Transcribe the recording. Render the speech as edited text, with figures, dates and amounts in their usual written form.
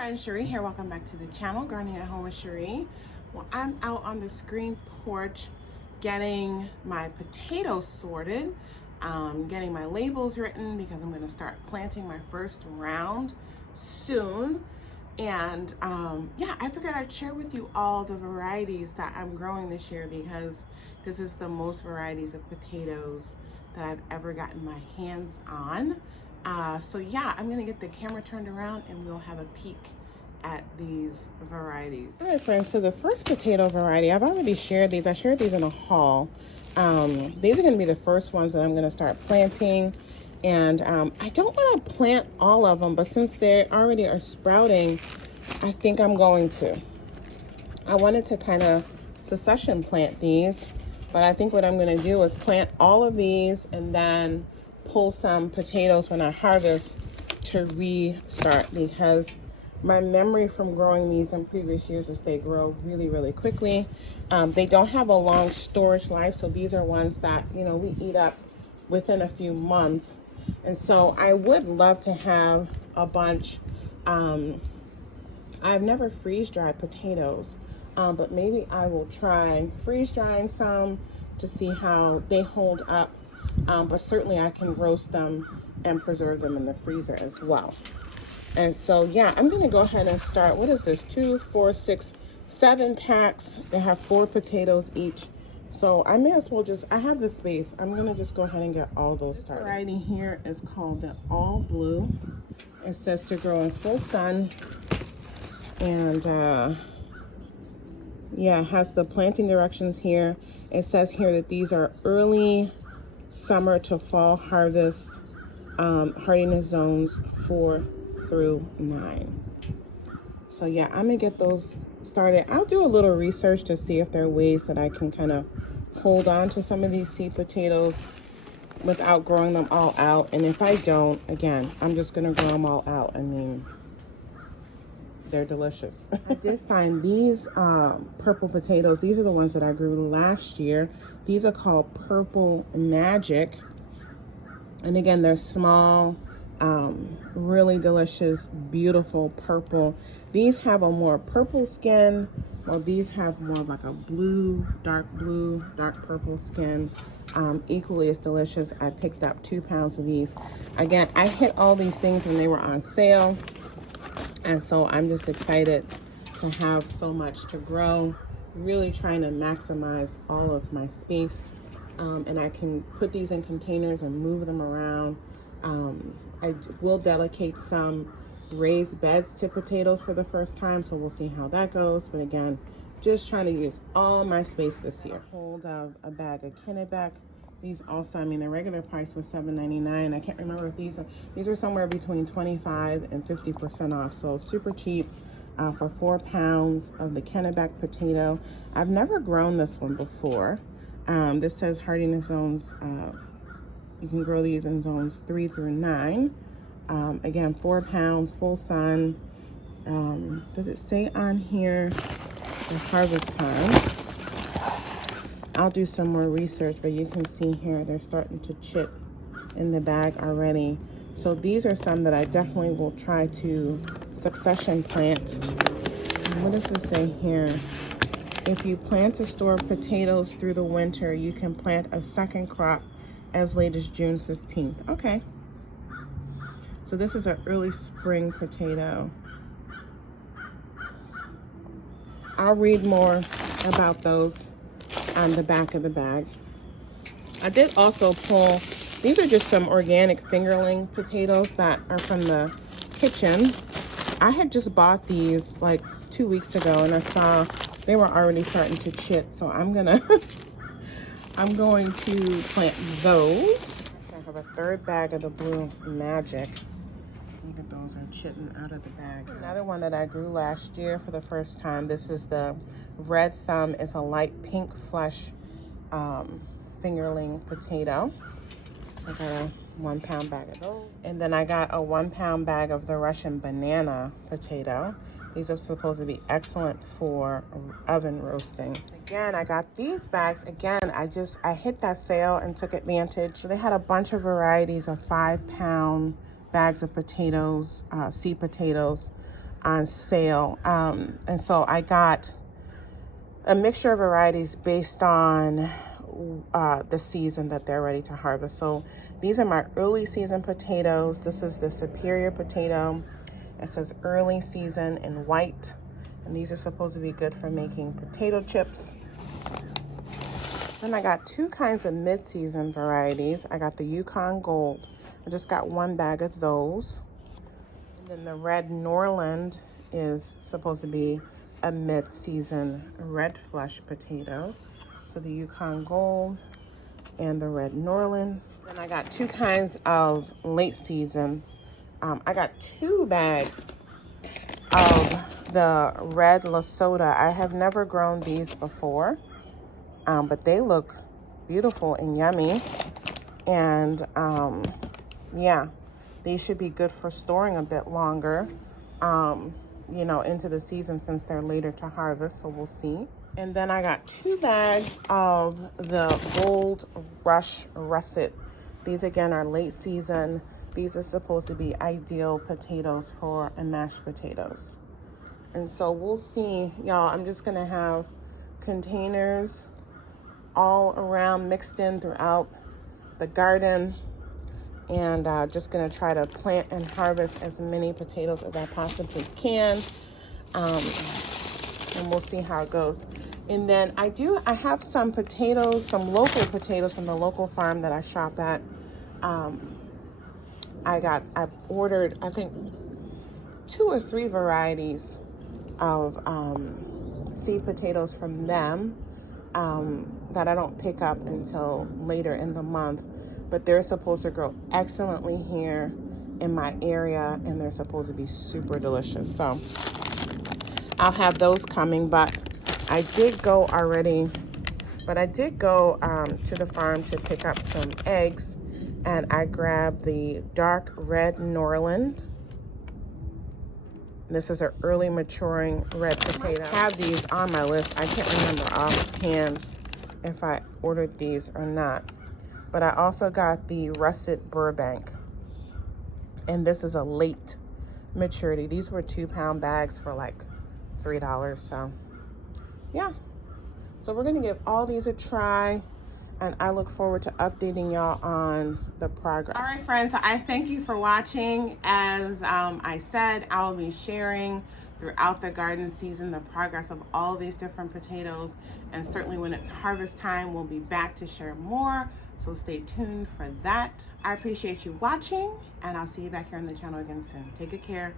friends, Cherie here. Welcome back to the channel, Gardening at Home with Cherie. Well, I'm out on the screen porch getting my potatoes sorted, getting my labels written because I'm going to start planting my first round soon. And yeah, I figured I'd share with you all the varieties that I'm growing this year because this is the most varieties of potatoes that I've ever gotten my hands on. So yeah, I'm gonna get the camera turned around and we'll have a peek at these varieties. All right, friends, so the first potato variety, I've already shared these. I shared these in a haul. These are gonna be the first ones that I'm gonna start planting. And I don't wanna plant all of them, but since they already are sprouting, I think I'm going to. I wanted to kind of succession plant these, but I think what I'm gonna do is plant all of these and then pull some potatoes when I harvest to restart, because my memory from growing these in previous years is they grow really, really quickly. They don't have a long storage life, so these are ones that, you know, we eat up within a few months. And so I would love to have a bunch. I've never freeze dried potatoes, but maybe I will try freeze drying some to see how they hold up. But certainly I can roast them and preserve them in the freezer as well. And so, yeah, I'm going to go ahead and start. What is this? 2, 4, 6, 7 packs. They have 4 potatoes each. So I may as well just, I have the space. I'm going to just go ahead and get all those started. This variety here is called the All Blue. It says to grow in full sun. And yeah, it has the planting directions here. It says here that these are early summer to fall harvest, hardiness zones 4 through 9. So yeah, I'm gonna get those started. I'll do a little research to see if there are ways that I can kind of hold on to some of these seed potatoes without growing them all out. And if I don't, again, I'm just gonna grow them all out. I mean, they're delicious. I did find these purple potatoes. These are the ones that I grew last year. These are called Purple Magic. And again, they're small, really delicious, beautiful purple. These have a more purple skin, while these have more of like a blue, dark purple skin. Equally as delicious. I picked up 2 pounds of these. Again, I hit all these things when they were on sale. And so I'm just excited to have so much to grow, really trying to maximize all of my space. And I can put these in containers and move them around. I will dedicate some raised beds to potatoes for the first time, so we'll see how that goes. But again, just trying to use all my space this year. Hold of a bag of Kennebec. These also, I mean, the regular price was $7.99. I can't remember if these were somewhere between 25 and 50% off. So super cheap for 4 pounds of the Kennebec potato. I've never grown this one before. This says hardiness zones. You can grow these in zones 3 through 9. Again, 4 pounds, full sun. Does it say on here the harvest time? I'll do some more research, but you can see here they're starting to chip in the bag already. So these are some that I definitely will try to succession plant. And what does it say here? If you plan to store potatoes through the winter, you can plant a second crop as late as June 15th. Okay. So this is an early spring potato. I'll read more about those on the back of the bag. I did also pull, these are just some organic fingerling potatoes that are from the kitchen. I had just bought these like 2 weeks ago and I saw they were already starting to chip. So I'm going to plant those. I have a 3rd bag of the Blue Magic. Look at those are chipping out of the bag. Another one that I grew last year for the first time. This is the Red Thumb. It's a light pink flesh fingerling potato. So I got a 1 pound bag of those. And then I got a 1 pound bag of the Russian banana potato. These are supposed to be excellent for oven roasting. Again, I got these bags. Again, I hit that sale and took advantage. So they had a bunch of varieties of 5 pound bags of potatoes, seed potatoes. on sale. And so I got a mixture of varieties based on the season that they're ready to harvest. So these are my early season potatoes. This is the superior potato. It says early season in white, and these are supposed to be good for making potato chips. Then I got two kinds of mid-season varieties. I got the Yukon Gold. I just got one bag of those. And then the red Norland is supposed to be a mid-season red flesh potato. So the Yukon Gold and the red Norland. Then I got two kinds of late season. I got 2 bags of the red Lesota. I have never grown these before, but they look beautiful and yummy. And yeah, these should be good for storing a bit longer, you know, into the season since they're later to harvest, so we'll see. And then I got 2 bags of the Gold Rush Russet. These again are late season. These are supposed to be ideal potatoes for mashed potatoes. And so we'll see, y'all. I'm just gonna have containers all around, mixed in throughout the garden, and just gonna try to plant and harvest as many potatoes as I possibly can, and we'll see how it goes. And then I have some potatoes, some local potatoes from the local farm that I shop at. I ordered, I think, 2 or 3 varieties of seed potatoes from them that I don't pick up until later in the month, but they're supposed to grow excellently here in my area, and they're supposed to be super delicious. So I'll have those coming, but I did go to the farm to pick up some eggs, and I grabbed the dark red Norland. This is an early maturing red potato. I have these on my list. I can't remember offhand if I ordered these or not. But I also got the russet Burbank, and this is a late maturity. These were 2-pound bags for like $3. So yeah, so we're gonna give all these a try, and I look forward to updating y'all on the progress. All right, friends, so I thank you for watching. As I said, I will be sharing throughout the garden season the progress of all these different potatoes, and certainly when it's harvest time, we'll be back to share more, so stay tuned for that. I appreciate you watching, and I'll see you back here on the channel again soon. Take good care.